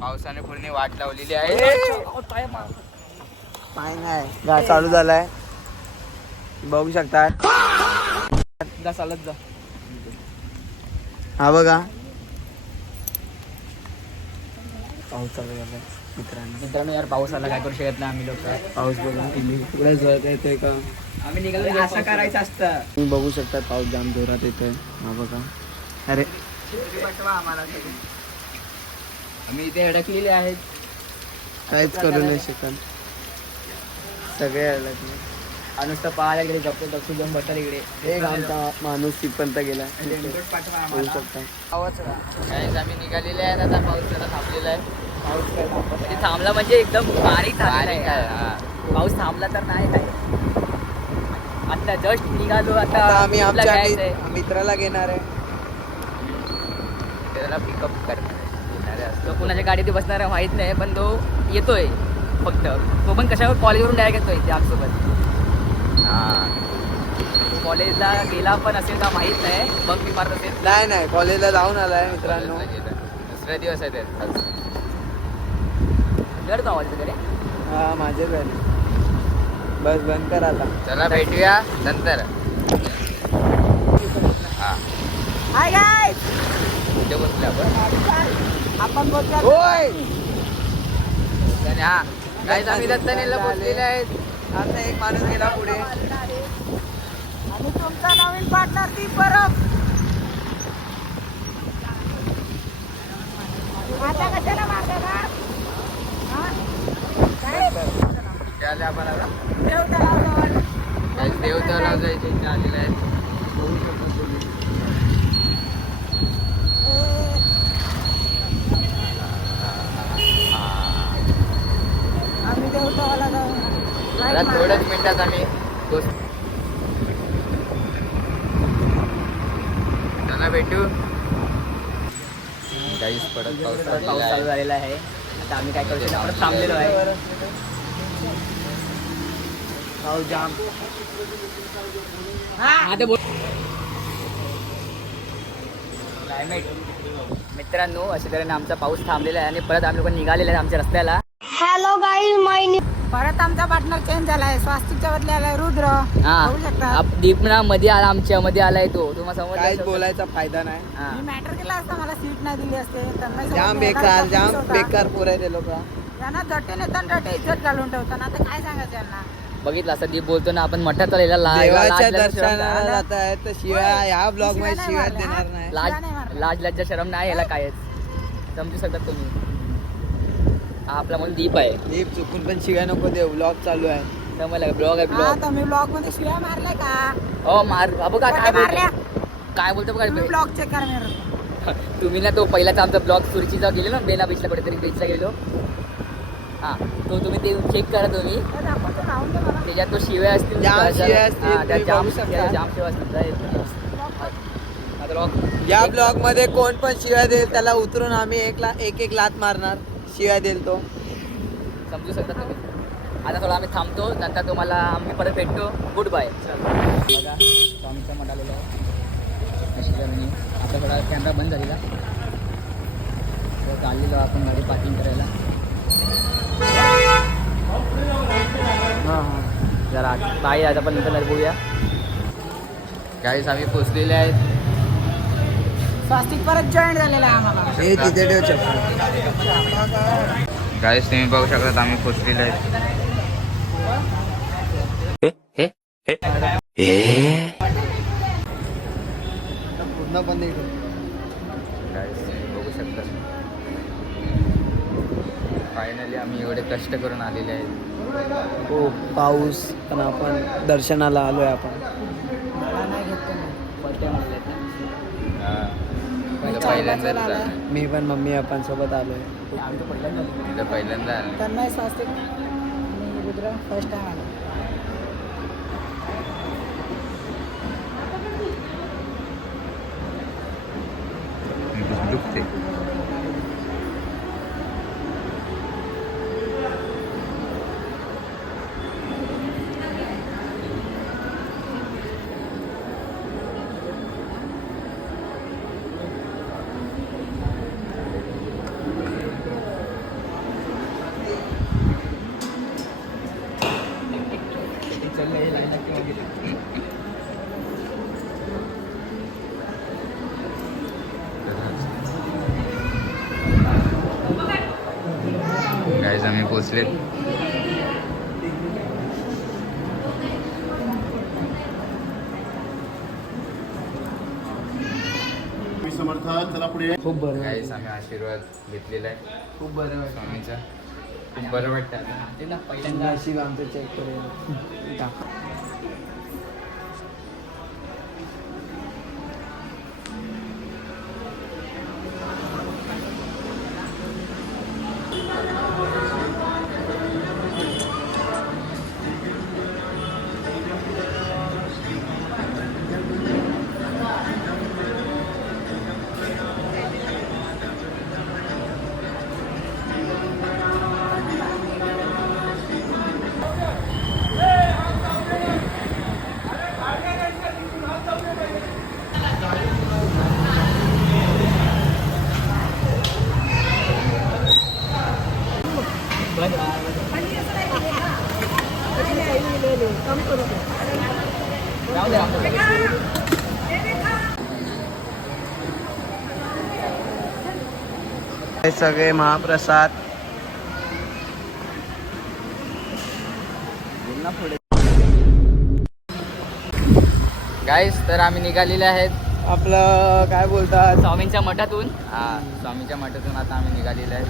पावसाने पूर्ण वाट लावलेली आहे. पाय नाही जा चालू झालाय बघू शकता. जा चालत जा. हा बघा पाऊस चालू झालाय मित्रांनो यार पाऊस आला काय करू शकत नाही आम्ही लोक. पाऊस बघा पुढे जोरात येतोय का. आम्ही निघालो असं करायचं असतं. तुम्ही बघू शकता पाऊस जाम जोरात येतोय. हा बघा अरे आम्हाला आम्ही इथे अडकलेले आहेत. काहीच करू नाही शकत सगळे अडकले. नुसतं पाहायला गेले जप्त दक्षू घेऊन बसतात इकडे. एक आमचा माणूस तिथपर्यंत गेला बघू शकता. आम्ही निघालेले आहेत. आता पाऊस जरा थांबलेला आहे. पाऊस काय थांबला म्हणजे एकदम बारीक झालेला आहे. पाऊस थांबला तर नाही काय. आता जस्ट निघालो. आता आम्ही आमच्या मित्राला घेणार आहे. त्याला पिकअप करणार तो कुणाच्या गाडीत बसणार आहे माहित नाही पण तो येतोय फक्त. तो पण कशावर कॉलेजवरून डायरेक्ट येतोय इथे आमच्यासोबत. कॉलेजला गेला पण असेल का माहित नाही. बघ मी मारत असेल. नाही कॉलेजला जाऊन आलाय मित्रांनो. दुसरा दिवस आहे त्याचा. घर आवाज वगैरे हा माझे घरी. बस बंद कर आता. चला भेटूया नंतर. हाय गाइस कुठे बसले आपण बोलतो. होय हा काय आम्ही दत्तानेला बसलेले आहेत. आता एक माणूस गेला पुढे. आणि तुमचा नवीन पार्टनर ती परब. आता कशाला मागता कुठे आले आपण आता. देवतळावर. देवतळाला जायचे आलेले आहेत. आम्ही देवतळाला जाऊ. आता थोड्याच मिनिटात आम्ही चला भेटू. काहीच पडत पाऊस चालू झालेला आहे. आता आम्ही काय करू शकतो. आपण थांबलेलो आहे. पाऊस जाम. क्लायमेट मित्रांनो अशा तऱ्हेने आमचा पाऊस थांबलेला आहे आणि परत आम्ही लोक निघालेले आहे आमच्या रस्त्याला. हॅलो गाईज माय परत आमचा पार्टनर चेंज झालाय. स्वास्तिकच्या बदले आलाय रुद्र. बघू शकता दीपना मध्ये आला. आमच्या मध्ये आलाय तो. तुम्हाला समजलं. काहीच बोलायचा फायदा नाही. मी मॅटर केला असता मला सीट नाही दिली असते. जाम बेकार पोर आहे ते लोक. त्यांना जटे नेताना जटे इज्जत घालून ठेवताना. आता काय सांगायचं यांना. बघितलं असं दीप बोलतो ना आपण मठात चाललेला देवाच्या दर्शनाला जात आहे तर शिवाय ह्या ब्लॉग मध्ये शिवाय देणार नाही. लाज लज्जा शरम नाही याला कायच. समजू शकतात तुम्ही. हा आपला म्हणून दीप आहे. दीप चुकून पण शिवाय नको देऊ. ब्लॉग चालू आहे. समजलं ब्लॉग आहे ब्लॉग. मी ब्लॉग मध्ये शिवाय मारलाय का. हो मार बाबू का काय मारल्या. काय बोलतो बघा. ब्लॉग चेक कर मेरे. तुम्ही ना तो पहिलाच आमचा ब्लॉग सुरचीचा गेलो ना बेना बीचला कुठेतरी बीचला गेलो. हा तो तुम्ही ते चेक करा तुम्ही. त्याच्यात तो शिव्या असतील. जाम शिव्या असतील. जाम शिव्या असतील. या ब्लॉग मध्ये कोण पण शिव्या देईल त्याला उतरून आम्ही एक लात मारणार. शिव्या देईल तो. समजू शकता तुम्ही. आता थोडा आम्ही थांबतो. नंतर तुम्हाला आम्ही परत भेटतो. Good bye. बघा आमचा मठ आलेला आहे. आता थोडा कॅमेरा बंद झालेला. चाललेलो आपण गाडी पार्किंग करायला. जरा बाई आज आपण नंतर बघूया. गाईस आम्ही पोचलेले आहेत. स्वास्तिक परत जॉईन झालेला आहे आम्हाला. हे तिथे ठेव चप्पल. गाईस तुम्ही बघू शकता आम्ही पोचलेले आहेत. पूर्ण बंद करू. गाईस तुम्ही बघू शकता फायनली आम्ही एवढे कष्ट करून आलेले आहेत. हो पाऊस पण आपण दर्शनाला आलोय. आपण पहिल्यांदा मी पण मम्मी आपण सोबत आलोय. पहिल्यांदा आले. त्यांना स्वास्तिक रुद्र फर्स्ट टाइम आला. दुखते. आम्ही पोचले. खूप बरं काहीच आम्ही आशीर्वाद घेतलेला आहे खूप बरं वाटतं. स्वामीचा. खूप बरं वाटतं आता. ते ना पहिल्यांदा नशीब आमचं चेक करेल. हे सगळे महाप्रसाद. गाईस तर आम्ही निघालेले आहेत आपलं काय बोलतात, स्वामींच्या मठातून. हा स्वामीच्या मठातून आता आम्ही निघालेले आहेत.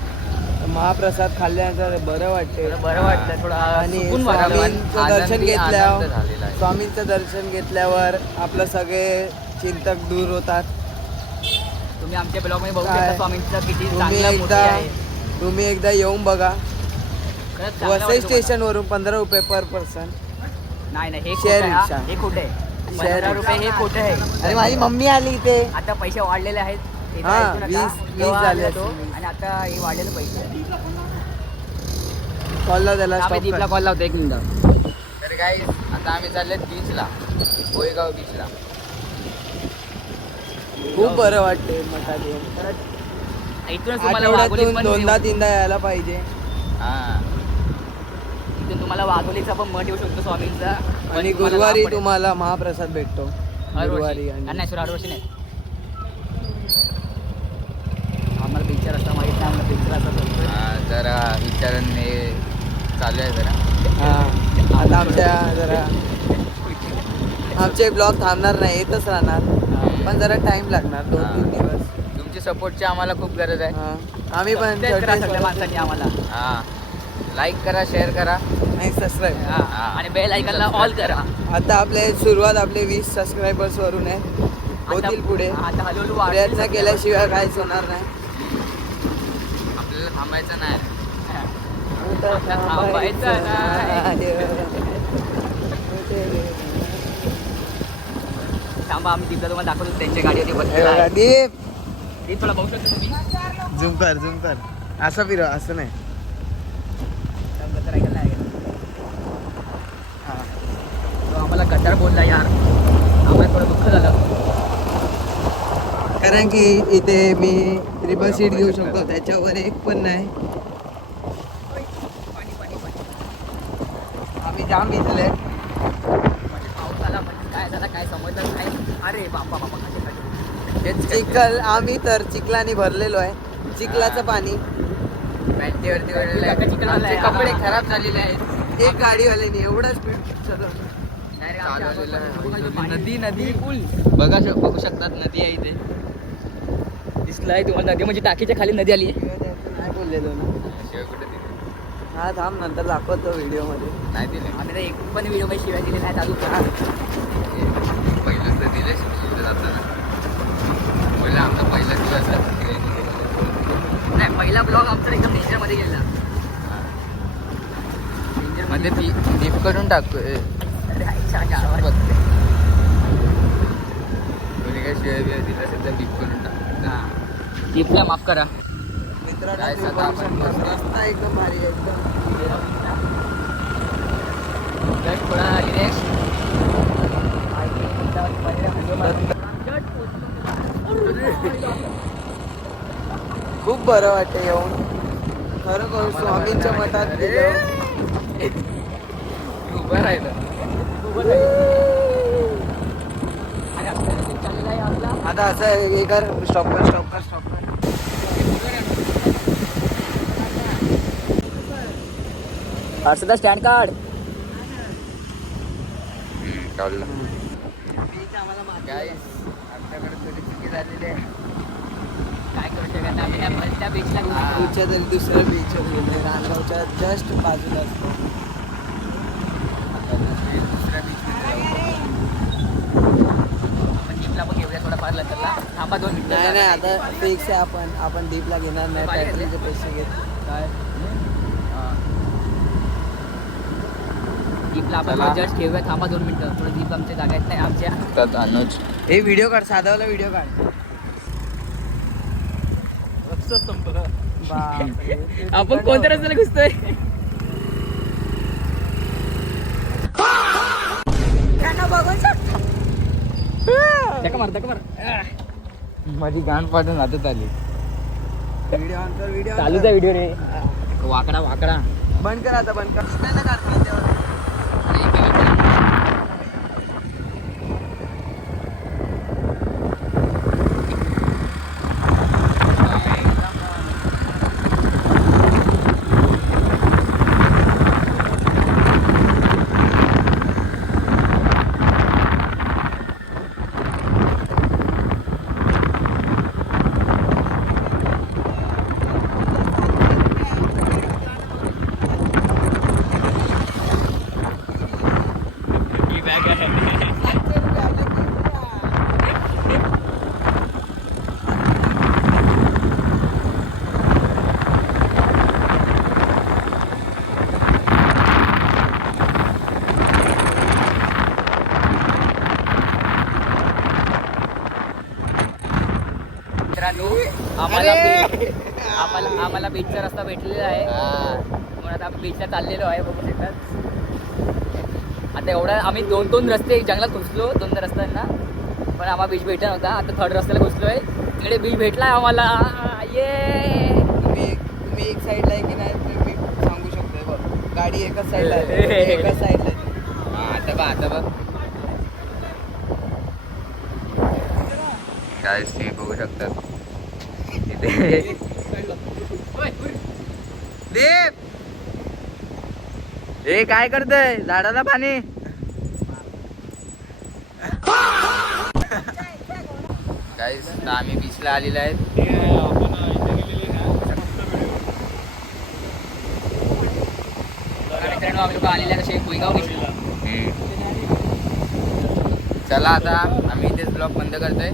महाप्रसाद खाल्ल्यानंतर बरं वाटते. बरं वाटलं थोडं आणि सुकून वाटलं. स्वामींचं दर्शन आनंद झालेला घेतल्यावर आहे. स्वामींचं दर्शन घेतल्यावर आपलं सगळे चिंतक दूर होतात. तुम्ही आमच्या ब्लॉग मध्ये बघू काय? शकता स्वामींचं किती तुम्ही चांगलं मूर्ती एकदा आहे. येऊन बघा. खरंच चांगलं वसई वाटतं स्टेशन वरून 15 रुपये पर पर्सन. मला. नाही हे शेअर खोटं आहे, रिक्षा. हा. हे खोटं आहे. शेअर 15 रुपये हे खोटं आहे. अरे माझी मम्मी आली इथे. आता पैसे वाढलेले आहेत. हे हा, ऐकू नका. 20 तेव्हा झाले आलो तो, असतील. आणि आता हे वाढलेले पैसे. कॉल लाव त्याला, आम्ही stop दीपला कर. कॉल लावतो 1 मिनिट. तर गाईस आता आम्ही चालले बीचला, कोळेगाव बीचला. खूप बरं वाटते मठात येऊन. इथूनच तुम्हाला वाघोली आठवड्यातून पण दोनदा तीनदा यायला पाहिजे. हा इथून तुम्हाला वाघोलीचा पण मठ येऊ शकतो स्वामींचा. पण आणि तुम्हाला गुरुवारी लांब पडेल. तुम्हाला महाप्रसाद भेटतो. हर गुरुवारी वर्षी. आणि नाही सर हर वर्षी नाही. आम्हाला पिक्चर असं माहित नाही. आम्हाला पिक्चर असं बोलतोय. जरा विचारण हे चालू आहे जरा. हा, आता आमचे ब्लॉग थांबणार नाही, येतच राहणार. पण जरा टाइम लागणार, 2-3 दिवस. तुमची सपोर्टची आम्हाला खूप गरज आहे. हा. आम्ही पण Subscribe करा सगळ्या माणसांनी आम्हाला. हा लाईक करा, शेअर करा. नाही सबस्क्राईब. हा. आणि बेल आयकॉनला ऑल करा. आता सुरुवात आपले 20 सबस्क्रायबर्स वरून आहे. होतील पुढे. आता हळूहळू वाढतील प्रयत्न सगळं. केल्याशिवाय काहीच होणार नाही. आपल्याला थांबायचं नाही. थांबायचं नाही. थांबा, आम्ही तिथं तुम्हाला दाखवतो. त्यांच्या गाडीवरती हे बसलेला बघा, आहे. दीप हे थोडं बघू शकता तुम्ही. झूम कर. असं फिरव, असं नाही. गद्दार ऐकायला आहे. तो आम्हाला गद्दार बोलला यार. आम्हाला थोडं दुःख झालं. कारण की इथे मी ट्रिपल सीट घेऊ शकतो, त्याच्यावर एक पण नाही. आम्ही जाम भिजले. म्हणजे पाऊस आला म्हणजे काय झालं काय समजलं नाही. अरे बापा चिखल, आम्ही तर चिखलाने भरलेलो आहे. चिखलाचं पाणी. पॅन्टीवरती वेळेला आता चिकन आलंय. आमचे कपडे खराब झालेले आहेत. एक गाडीवाल्याने एवढा स्पीड चालवलं. नदी पूल बघू शकतात नदी आहे इथे. दिसलाय तुम्हाला. नदी म्हणजे टाकीच्या खाली नदी आली. नाही बोललेलो ना. शिवाय कुठे दिले? हा थांब, नंतर दाखवतो व्हिडिओ मध्ये. नाही दिले. आम्ही तर एक पण व्हिडिओ मध्ये शिवाय दिले नाहीत अजून. पहिलंच तर दिले शिवला जाताना. पहिला आमचा पहिला दिवस आहे. नाही पहिला ब्लॉग आमचा एकदम नेचरमध्ये गेला. मध्ये दीप करून टाकतो. अरे आईच्या गावात. बघते कोणी काय शिवाय बिवाय दिलं असेल तर दीप करून टाकतो. दीपला माफ करा. मित्रांनो, काय तुम्ही सदा बघू आपण शकता, बसलो. रस्ता एकदम भारी आहे, एकदम. थोडा रिलॅक्स. खूप बरं वाटते येऊन. खरोखर स्वामींच्या मठात गेलो. उभं राहिलं. आता असं हे कर, स्टॉप कर. हर्षदा स्टँड काढ. काढलं. Guys, आमच्याकडे थोडी चुकी झालेली आहे. काय करू शकत नाही. आम्ही त्या भलत्या बीचला गेलो. बीचच्या तरी दुसऱ्या बीचवर गेलोय. रानगावच्या जस्ट बाजूला असतो. दुसऱ्या आपण जीपला पण घेऊया थोडाफार लंडनला. थांबा 2 मिनिटं. नाही नाही आता फिक्स आहे. आपण डीपला घेणार नाही. पाणी घेतले? टॅक्सीचे पैसे घेत काय जीपला आपण चला. जस्ट घेऊया. थांबा 2 मिनिटं. थोडं जीप आमच्या जागायत नाही आमच्या. त्यात अनुज हे व्हिडिओ काढ. साधावाला व्हिडिओ काढ. बापरे. आपण कोणत्या रस्त्याला घुसतोय. त्यांना बघू शकता. धक्का मार. माझी गाण पाडून हातात आली. व्हिडिओ ऑन कर. व्हिडिओ चालूच आहे व्हिडिओ रे. वाकडा. बंद कर आता. बंद कर. नाही काढतो तेव्हा. मित्रांनो आम्हाला बीचचा रस्ता भेटलेला आहे. म्हणून आता आपण बीचला चाललेलो आहे. बघू शकतात. आता एवढा आम्ही 2 रस्ते जंगलात घुसलो. 2 रस्त्यांना पण आम्हाला बीच भेटला नव्हता. आता 3rd रस्त्याला घुसलोय. तिकडे बीच भेटलाय आम्हाला. ये तुम्ही एक साईडला आहे की नाही ते मी सांगू शकतोय. बघ गाडी एकाच साईडला आहे. एकाच साईडला आहे. आता बघ काय तुम्ही बघू शकतात. दीप हे काय करतोय. झाडाला पाणी. गाईस आता आम्ही बीचला आलेलो आहेत. मित्रांनो आम्ही लोक आलेले आहे. कसे कुईगाव बीचला. चला आता आम्ही इथेच ब्लॉग बंद करतोय.